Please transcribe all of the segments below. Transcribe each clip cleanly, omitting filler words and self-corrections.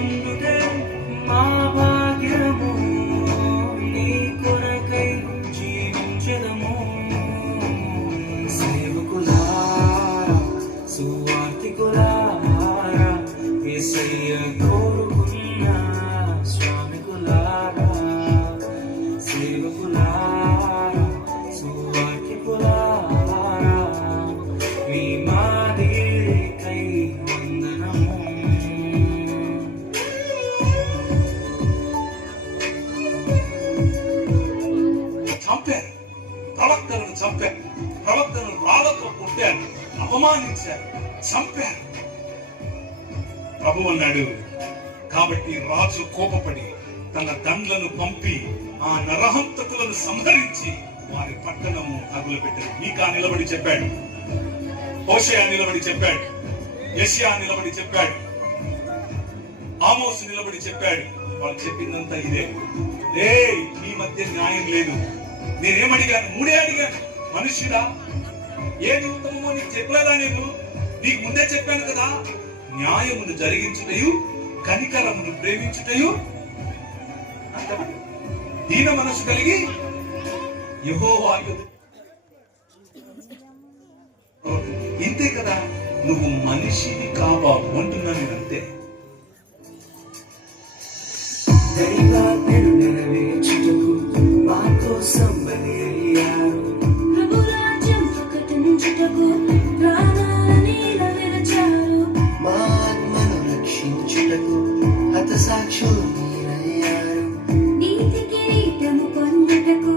ఉండుటే మా భాగ్యము, నీ కొరకై జీవించెదము. సేవకులారా సువార్తికులారా, యేసయ్య కోరుకున్న శ్రామికులారా, సేవకులారా సువార్తికులారా, మీ మాదిరికై వందనము. చంపారు, ప్రవక్తలను చంపారు, ప్రవక్తలను రాళ్లతో కొట్టారు, అవమానించారు, చంపారు. ప్రభు అన్నాడు, కాబట్టి రాజు కోపపడి తన దండ్లను పంపి ఆ నరహంతకులను సంహరించి వారి పట్టణము తగులబెట్టాడు. మీకా నిలబడి చెప్పాడు, హోషేయ నిలబడి చెప్పాడు, యెషయా నిలబడి చెప్పాడు, ఆమోసు నిలబడి చెప్పాడు. వాళ్ళు చెప్పిందంతా ఇదే. మీ మధ్య న్యాయం లేదు. నేనేమడిగాను? మూడే అడిగాను. మనుష్యుడా, ఏది ఉత్తమమో నీకు చెప్పలేదా? నేను నీకు ముందే చెప్పాను కదా. న్యాయమును జరిగించుటయు కనికరమును ప్రేమించుటయు దీన మనసు కలిగి యెహోవా ఇంతే కదా. నువ్వు మనిషిని కావా అంటున్నా నేనంతే. దైవాజ్ఞను నెరవేర్చుటకు మా కోసం బలి అయ్యారు. ప్రభు రాజ్యం ప్రకటించుటకు ప్రాణాలని విరచారు. మా ఆత్మను రక్షించుటకు హతసాక్షులు మీరయ్యారు. నీతి కిరీటము పొందుటకు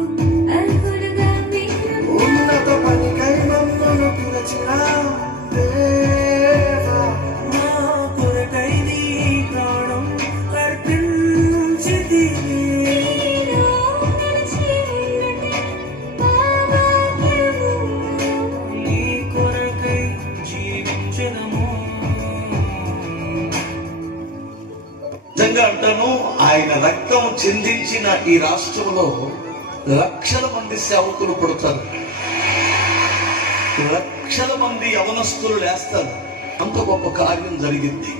అర్హులుగా మీరు. ఉన్నత పనికై మమ్మను పిలిచిన దేవా, మా కొరకై నీ ప్రాణం అర్పించితివి. నీ కొరకై జీవించెదము. నిజంగా అంటాను, ఆయన రక్తం చిందించిన ఈ రాష్ట్రంలో లక్షల మంది సేవకులు పుడతారు, లక్షల మంది యవనస్తులు లేస్తారు. అంత గొప్ప కార్యం జరిగింది.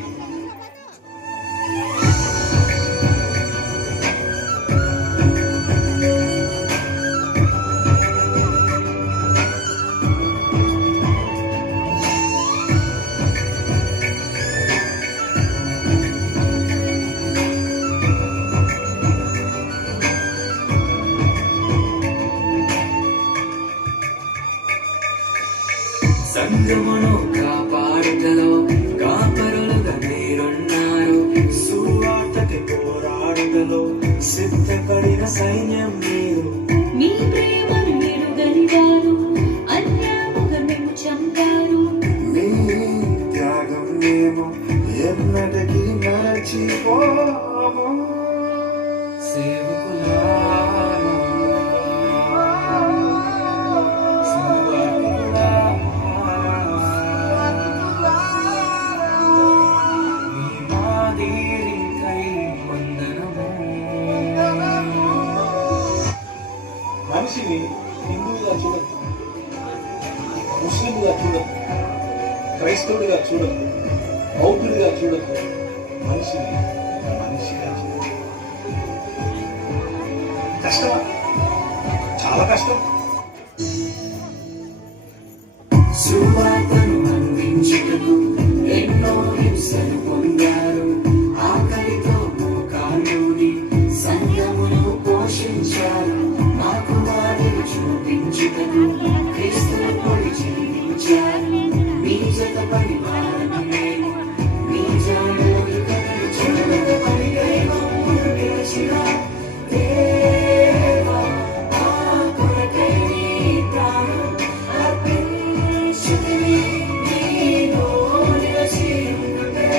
సంగమును కాపాడుటలో కాపరులుగా మీరున్నారు. సువార్తకి పోరాడుటలో సిద్ధపడిన సైన్యం మీరు. మీ ప్రేమను ఎరుగని వారు అన్యాయముగా మేము చంపారు. మీ త్యాగం మేము ఎన్నటికీ మరచిపోము. మనిషిని హిందువుగా చూడద్దు, ముస్లింగా చూడద్దు, క్రైస్తవుడిగా చూడద్దు, బౌద్ధుడిగా చూడద్దు. మనిషిని మనిషిగా చూడద్దు. కష్టమా? చాలా కష్టం. సువార్తను అందించుటకు ఎన్నో హింసలు పొందారు. ఆకలితో మోకాళ్ళూని సంఘమును పోషించారు. మాకు మాదిరి చూపించుటకు క్రీస్తును పొడి జీవించారు. మీ జత పరివారము నేను, మీ జాడలో ఇతరులు చూడక పరిగై మమ్మును పిలిచిన దేవా, మా కొరకై నీ ప్రాణం అర్పించితివి. నీలో నిలిచి ఉండుటే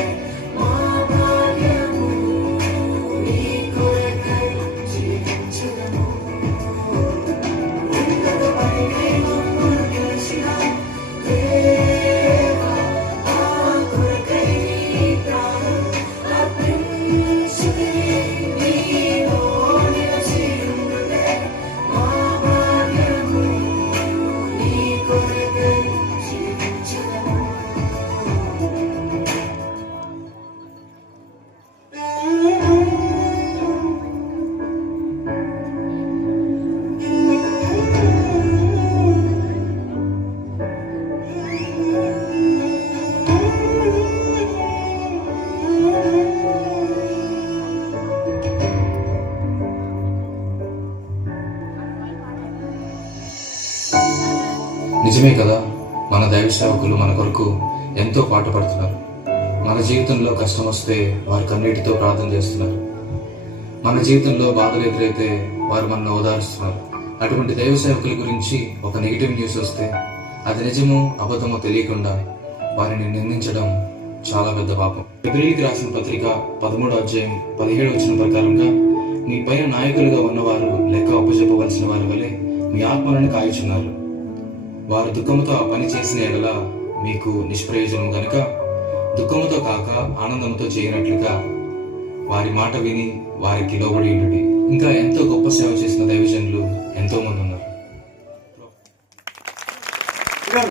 నిజమే కదా, మన దైవ సేవకులు మన కొరకు ఎంతో పాటుపడుతున్నారు. మన జీవితంలో కష్టం వస్తే వారు కన్నీటితో ప్రార్థన చేస్తున్నారు. మన జీవితంలో బాధలు ఎదురైతే వారు మనల్ని ఓదారుస్తున్నారు. అటువంటి దైవ సేవకుల గురించి ఒక నెగిటివ్ న్యూస్ వస్తే అది నిజమో అబద్ధమో తెలియకుండా వారిని నిందించడం చాలా పెద్ద పాపం. ఫిబ్రవరికి రాసిన పత్రిక 13వ అధ్యాయం 17వ వచనం ప్రకారంగా, మీ పైన నాయకులుగా ఉన్నవారు లెక్క అప్పచెప్పవలసిన వారి వలె మీ ఆత్మలను కాయుచున్నారు. వారు దుఃఖముతో ఆ పని చేసిన ఎడల మీకు నిష్ప్రయోజనం గనుక దుఃఖముతో కాక ఆనందంతో చేయనట్లుగా వారి మాట విని వారికి లోబడి ఉండుడి. ఇంకా ఎంతో గొప్ప సేవ చేసిన దైవజనులు ఎంతో మంది ఉన్నారు.